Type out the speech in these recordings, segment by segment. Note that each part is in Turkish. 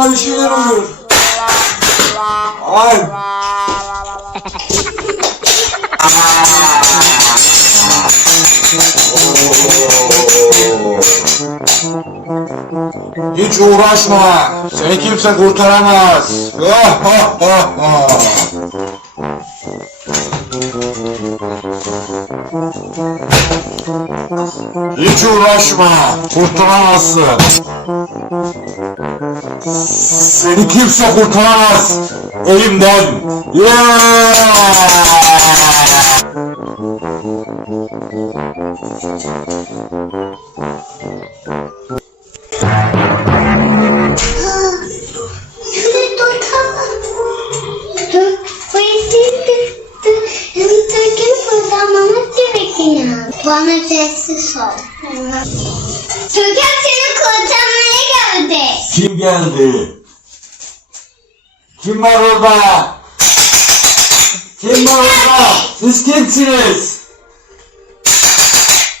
bana bir şeyler oluyor. Ay. Hiç uğraşma. Seni kimse kurtaramaz. Ah, ah, ah, ah. Hiç uğraşma. Kurtaramazsın. Seni kimse kurtaramaz. Elimden. Yeah! Bana sessiz ol. Türkan seni kurtarmaya geldi. Kim geldi? Kim var orada? Kim var orada? Siz kimsiniz?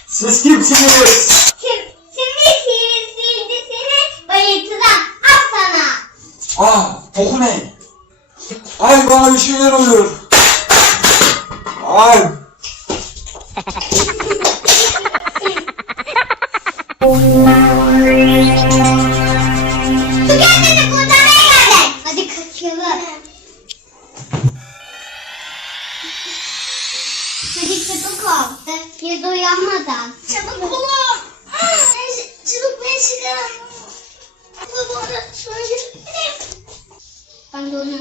Siz kimsiniz? Şimdi, sihirli seni bayıltıdan al sana. Ah, koku ne? Ay bana bir şeyler oluyor. Ay. volta. Me doeu a mandar. Çabuk bulun. Çabuk beni çıkarın. Bu bana sonucu. Ben de onu